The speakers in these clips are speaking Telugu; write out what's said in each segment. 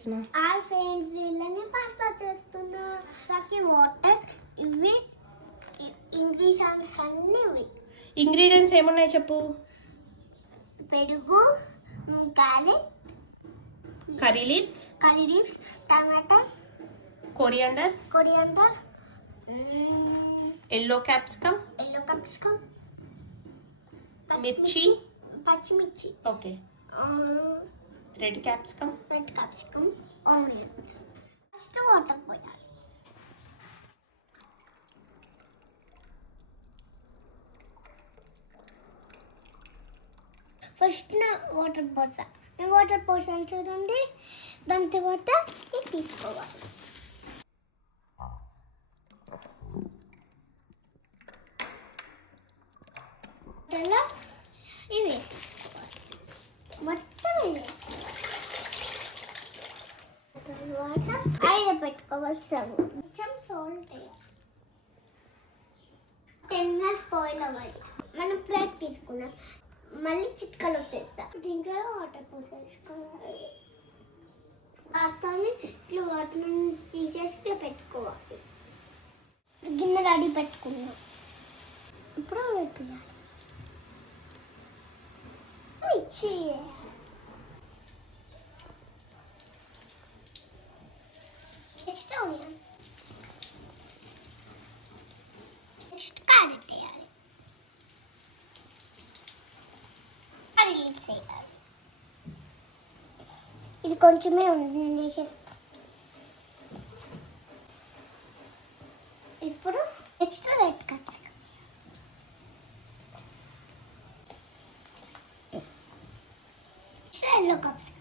హాయ్ ఫ్రెండ్స్ వీళ్ళని పాస్తా చేస్తున్నా. పాస్తాకి వాటర్ ఇవి ఇంగ్రీడియంట్స్ అన్ని ఇవి. ఇంగ్రీడియంట్స్ ఏమున్నాయి చెప్పు? పెరుగు carrot curry leaves curry leaves టమాటా coriander coriander yellow capsicum yellow capsicum మిర్చి. పచ్చిమిర్చి okay red capsicum red capsicum onions first water పోయాలి ఫస్ట్ నా వాటర్ పోసా నేను వాటర్ పోసాను చూడండి. దాని తర్వాత ఇది తీసుకోవాలి. దానిలో ఇవి వేసుకోవాలి మొత్తం ఇది తర్వాత ఆయిల్ కొంచెం సాల్ట్ టెన్ మినిట్స్ బాయిల్ అవ్వాలి. మనం ప్లేట్ తీసుకున్నాం మళ్ళీ చిట్కలు వచ్చేస్తాం దీంట్లో వాటర్ పోసేసుకోవాలి. పాస్తాని ఇట్లా వాటర్ నుంచి తీసేసి ఇట్లా పెట్టుకోవాలి. గిన్నె రెడీ పెట్టుకున్నాం ఇప్పుడు పెట్టాలి మిర్చి నెక్స్ట్ ఆనియన్ నెక్స్ట్ క్యారెట్ వేయాలి కర్రీ చేయాలి? ఇది కొంచెమే ఉంది నేను వేసేస్తా ఇప్పుడు next red capsicum next yellow capsicum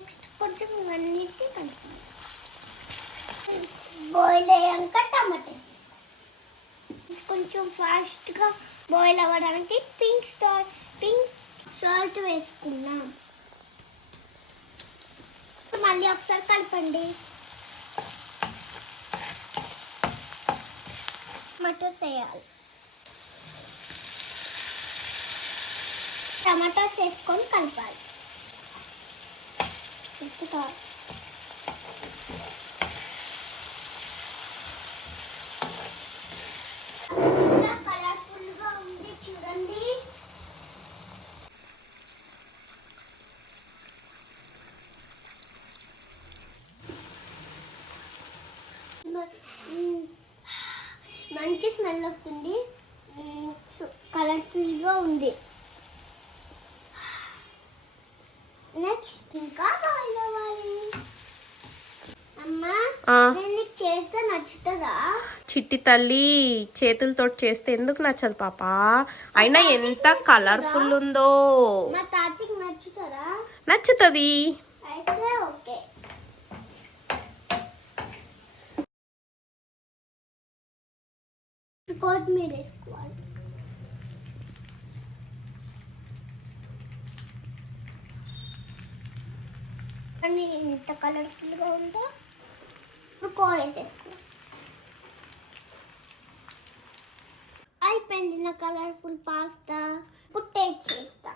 next కొంచెం అన్నిటి బాయిల్ అయ్యాక టమాటా కొంచెం ఫాస్ట్గా బాయిల్ అవ్వడానికి పింక్ స్టార్ పింక్ సాల్ట్ వేసుకున్నాం మళ్ళీ ఒకసారి కలపండి. టమాటోస్ వేయాలి. టమాటాస్ వేసుకొని కలపాలి. ఇప్పుడు కలర్ఫుల్గా ఉంది చూడండి. మంచి స్మెల్ వస్తుంది. కలర్ఫుల్గా ఉంది నెక్స్ట్ ఇంకా బాయిల్ అవ్వాలి అమ్మా ఆ. నేను నీకు చేస్తే నచ్చుతుందా? చిట్టి తల్లి చేతులతో చేస్తే ఎందుకు నచ్చదు పాప? అయినా ఎంత కలర్ఫుల్ ఉందో. మా తాతకి నచ్చుతుందా? నచ్చుతుంది. అయితే ఓకే. కొత్తిమీర వేసుకోవాలి. కానీ ఇంత కలర్ఫుల్గా ఉందో ఇప్పుడు కూర వేసేసుకోవాలి అయిపోయింది నా కలర్ఫుల్ పాస్తా. ఇప్పుడు టేస్ట్ చేస్తా.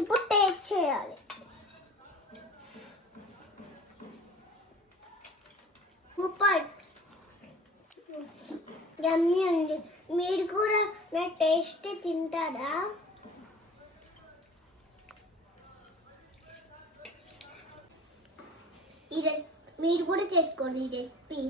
ఇప్పుడు టేస్ట్ చేయాలి. సూపర్. యమ్మీ ఉంది మీరు కూడా నా టేస్ట్ తింటారా? మీరు కూడా చేసుకోండి రెసిపీ.